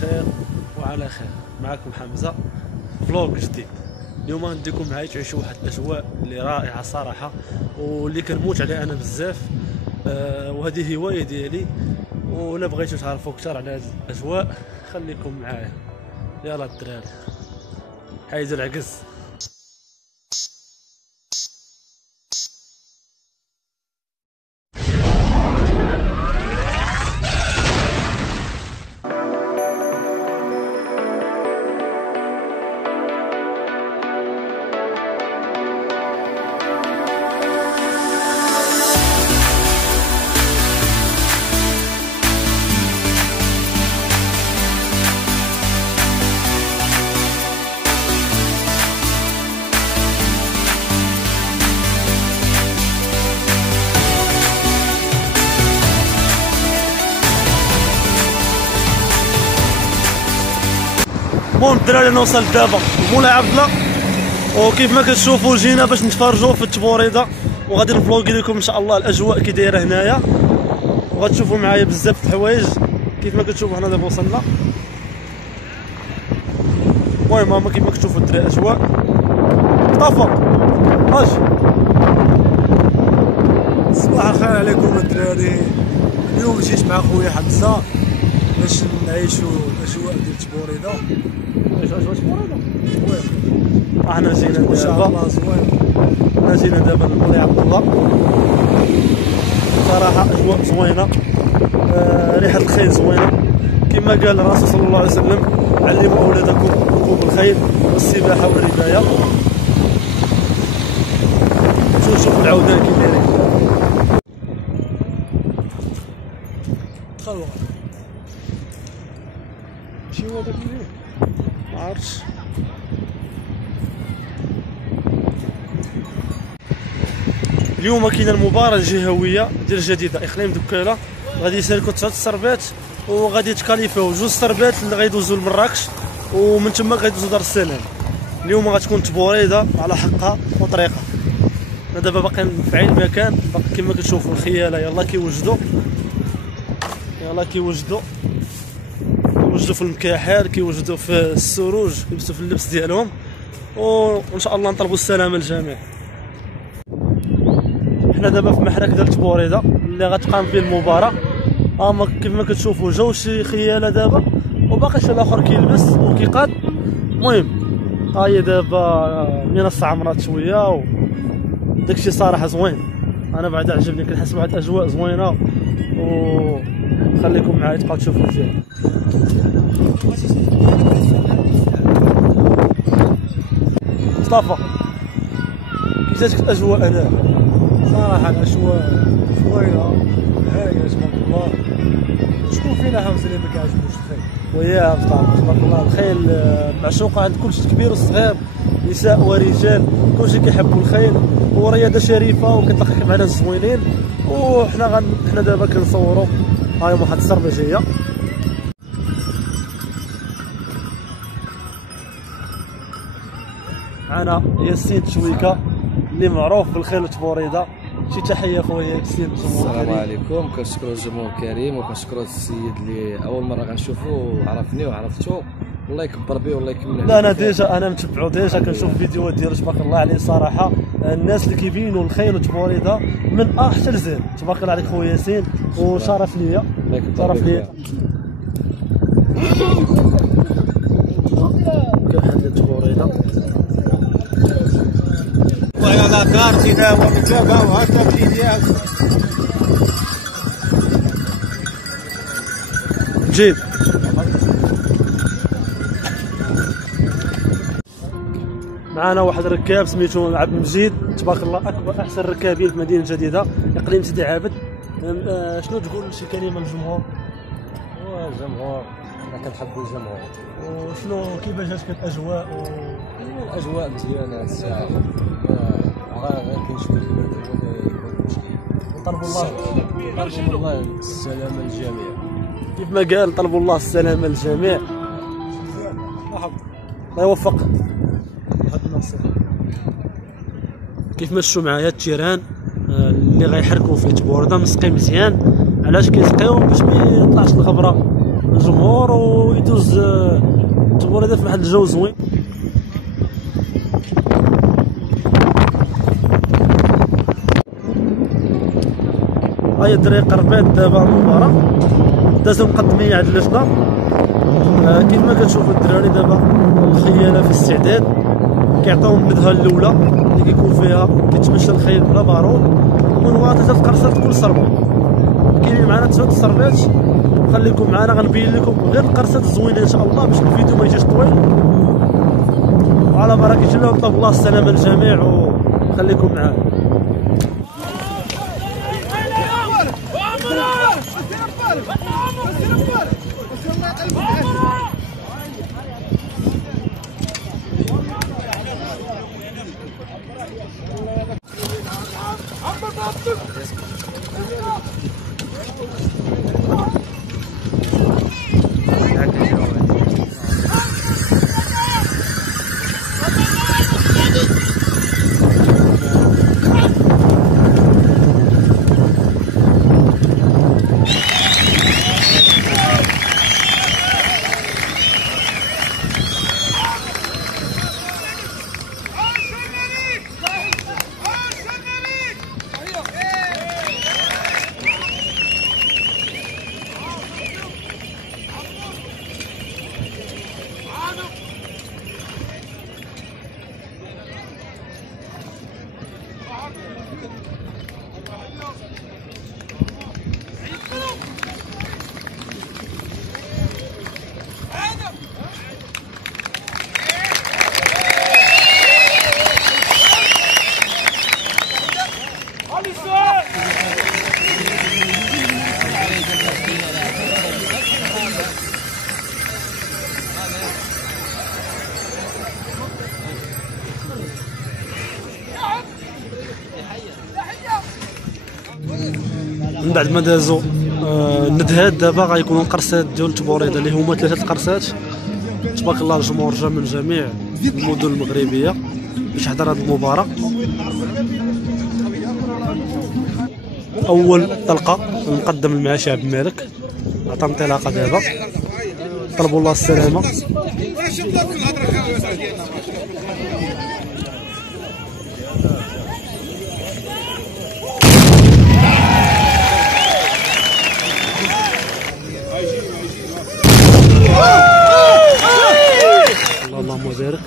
بخير وعلى خير. معكم حمزه فلوق جديد. اليوم غنديكم معايا تعيشوا واحد الاجواء اللي رائعه صراحه واللي كنموت عليها انا بزاف. وهذه هوايه ديالي، ولا بغيتو تعرفوا اكثر على هذه الاجواء خليكم معايا. يلا الدراري حيدوا العكس. المهم الدراري انا وصلت دابا مولاي عبد الله، وكيف ما كتشوفوا جينا باش نتفرجوا في التبوريده، وغادي نفلوغي لكم ان شاء الله الاجواء كي دايره هنايا، وغتشوفوا معايا بزاف د الحوايج. كيف ما كتشوفوا حنا دابا وصلنا. المهم هما كيف ما كتشوفوا الدراري الاجواء طافا اش. صباح الخير عليكم الدراري. اليوم جيت مع خويا حمزه باش نعيشوا الاجواء ديال التبوريده. اش اجواء التبوريده زوين. احنا جينا ان شاء دابا، الله زوين. احنا جينا دابا لمولاي عبد الله. صراحه اجواء زوينه، ريحه الخيل زوينه. كما قال الرسول صلى الله عليه وسلم: علموا اولادكم ركوب الخيل والسباحه والرمايه. شوف العودان كي دايرين. دخلوا شي هو داك اللي ما عرفتش. اليوم كاينه المباراه الجهويه ديال جديده اقليم دكاله، غادي يشاركوا 9 السربات وغادي يتكاليفاو 2 السربات اللي غيدوزوا لمراكش، ومن تما غيدوزوا دار السلام. اليوم غتكون تبوريده على حقها وطريقه. انا دابا باقي في عين المكان، باقي كما كتشوفوا الخياله يلاه كيوجدوا في المكاحل، كيوجدوا في السروج، كيلبسوا في اللبس ديالهم، وان شاء الله نطلبوا السلامه للجميع. حنا دابا في محرك ديال تبوريده اللي غتقام فيه المباراه. هما كيف ما كتشوفوا جاو شي خياله دابا، وباقي شي الاخر كيلبس وكيقاد. المهم ها هي دابا المنصه عمرات شويه، وداكشي صراحه زوين. انا بعدا عجبني، كنحس بواحد الاجواء زوينه، وخليكم معايا تبقاو تشوفوا مزيان. مصطفى كيف جاتك الاجواء هنا؟ صراحه الاجواء زوينه هايله تبارك الله. شكون فينا حمزه اللي ما كيعجبوش الخيل؟ وياه مصطفى تبارك الله. الخيل معشوقه عند كلشي، كبير وصغير، نساء ورجال، كلشي كيحبوا الخيل، ورياضه شريفه وكتلقى مع ناس زوينين. وحنا حنا دابا كنصوروا. هاي واحد السربه جايه. معنا ياسين تشويكه اللي معروف بالخيل والتبوريده. شي تحيه خويا ياسين. السلام عليكم. كنشكروا الجمهور الكريم، وكنشكروا السيد اللي اول مره غنشوفو وعرفني وعرفتو. الله يكبر به والله يكمل. لا انا ديجا انا متبعو ديجا، كنشوف الفيديوهات ديالو تبارك الله عليه. صراحه الناس اللي كيبينوا الخيل والتبوريده من حتى لزين. تبارك الله عليك خويا ياسين، وشرف ليا. شرف ليا. كنحل التبوريده ويلا كارتي دا ومتابعه وهكا ديالك جيد. معنا واحد الركاب سميتو عبد المجيد، تبارك الله اكبر احسن ركابين في مدينه جديده اقليم سيدي عابد. شنو تقول شي كلمه للجمهور؟ الجمهور حنا كنحبوا الجمهور. وشنو كيفاش جاتك الاجواء؟ الاجواء مزيانه هاد الساعه، غير كنشوف البرد ولا يكون مشكل. نطلبوا الله السلامه للجميع. كيف ما قال طلبوا الله السلامه للجميع. الله يوفق. كيف مشوا معايا التيران اللي غيحركوا في تبورده مسقي مزيان. علاش كيسقيو؟ باش ما يطلعش الغبره الجمهور ويدوز الجمهور هذا في واحد الجو زوين. هاي الدراري قربات دابا المباراة، دازو مقدمين عند اللجنة. كيف ما كتشوفوا الدراري دابا الخيالة في الاستعداد، كيعطيوهم الندهة الأولى اللي كيكون فيها كيتمشى الخيل بلا بارود، ومن وراء 3 قرصات كل صربة. كاينين معنا 9 صربات، خليكم معنا غنبين لكم غير القرصات الزوينة إن شاء الله باش الفيديو ما يجيش طويل. وعلى بركة الله نطلب الله السلامة للجميع وخليكم معنا. من بعد ما دازو الندهات دابا غيكونوا القرصات ديال تبوريده اللي هما 3 القرصات. تبارك الله الجمهور جا من جميع المدن المغربيه باش يحضر هذه المباراه. اول طلقه المقدم المعاشي عبد الملك عطى انطلاقه دابا، طلبوا الله السلامه. اللهم بارك.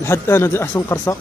لحد الان هذه احسن قرصه.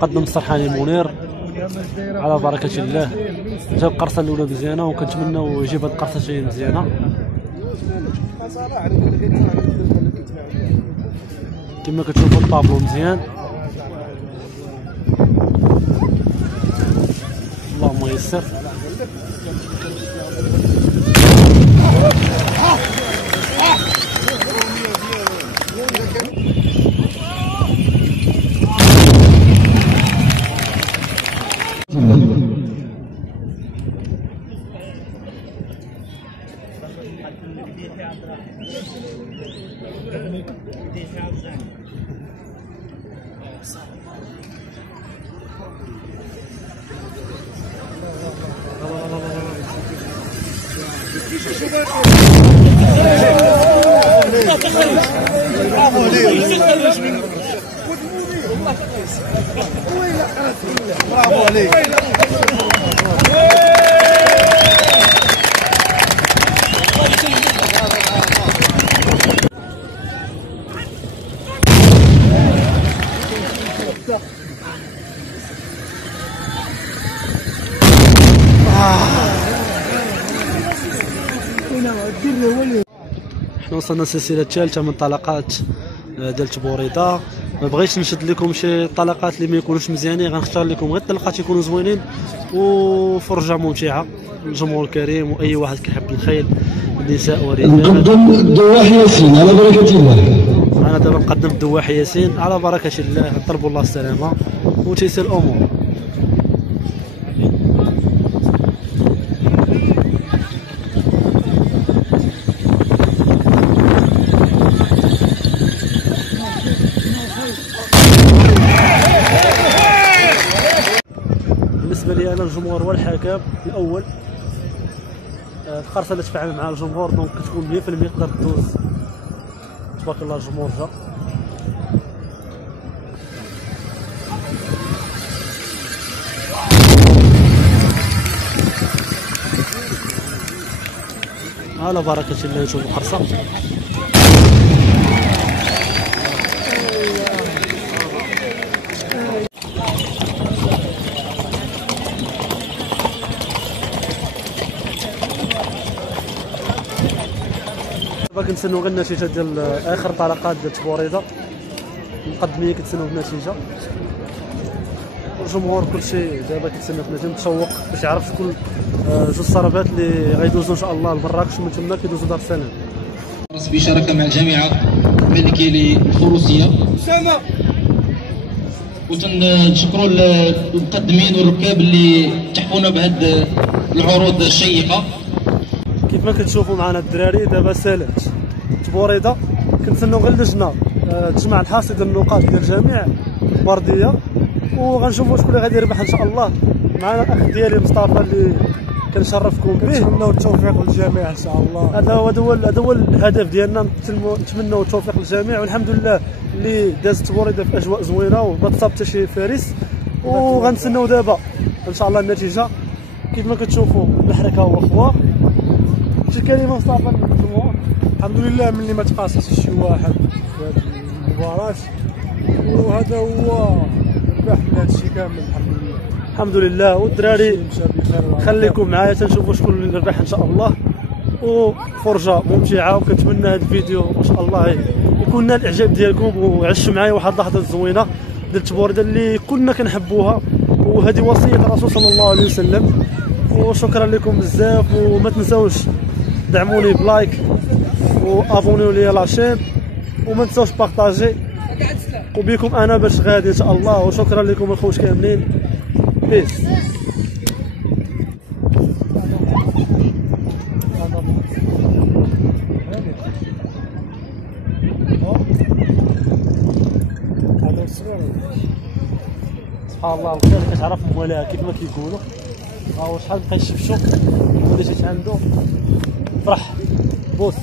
قدم السرحاني منير على بركة الله، جاب القرصة الأولى مزيانة وكنتمناو يجيب هاد القرصة الجاية مزيانة. كما كتشوفوا الطابلو مزيان، اللهم يسر. برافو عليك. حنا وصلنا للسلسله الثالثه من طلقات ديال تبوريده. ما بغيتش نشد لكم شي طلقات اللي ما يكونوش مزيانين، غنختار لكم غير الطلقات يكونوا زوينين وفرجه ممتعه للجمهور الكريم واي واحد كيحب الخيل، النساء والرجال. نقدم الدواح ياسين على بركه الله. انا دابا نقدم الدواح ياسين على بركه الله، نطلبوا الله السلامه وتيسير الامور. بالنسبه لي انا الجمهور والحكم الاول، القرصه اللي تفاعل مع الجمهور دونك كتكون 100% تقدر تدوز. تبارك الله الجمهور جا. على بركه الله نشوف القرصه. دابا كنتسناو غير النتيجه ديال اخر طلقات ديال تبوريده، المقدميه كنتسناو النتيجه، والجمهور كلشي دابا كيتسنى في النتيجه متشوق باش يعرف شكون جوج صربات اللي غيدوزو ان شاء الله لمراكش ومن تما كيدوزو دار السلام. بشراكه مع الجامعه الملكيه للفروسيه، وتنشكروا المقدمين والركاب اللي تحفونا بهذه العروض الشيقه. كيف ما كتشوفوا معنا الدراري دابا سالات تبوريده، كنتسناو غير اللجنه تجمع الحاصل ديال النقاط ديال الجميع برديه، وغنشوفوا شكون اللي غادي يربح ان شاء الله. معنا الاخ ديالي مصطفى اللي كنشرفكم به. نتمنوا التوفيق للجميع ان شاء الله. هذا هو الهدف ديالنا، نتمنوا التوفيق للجميع، والحمد لله اللي دازت تبوريده في اجواء زوينه وما تصاب حتى شي فارس، وغنتسناو دابا ان شاء الله النتيجه. كيف ما كتشوفوا المحركه هو خوا. شي كلمه مصطفى للجمهور؟ الحمد لله ملي ما تقاصصش شي واحد في هذه المباراه، وهذا هو ربح من هذا الشيء كامل. الحمد لله. والدراري خليكم معايا تنشوفوا شكون اللي ربح ان شاء الله، وفرجه ممتعه. وكنتمنى هذا الفيديو ان شاء الله يكون نال الاعجاب ديالكم، وعشوا معايا واحد اللحظه زوينه ديال تبوريده اللي كلنا كنحبوها، وهذه وصيه الرسول صلى الله عليه وسلم. وشكرا لكم بزاف، وما تنساوش دعموني بلايك وابونيو ليا لاشين، وما تنساوش بارطاجي، وبيكم انا باش غادي ان شاء الله. وشكرا لكم الخوت كاملين، بيس. سبحان الله الخير كتعرف مولاها كيف ما كيقولوا. ها هو شحال بقى يشفشو ولا جيت عنده فرح بوس.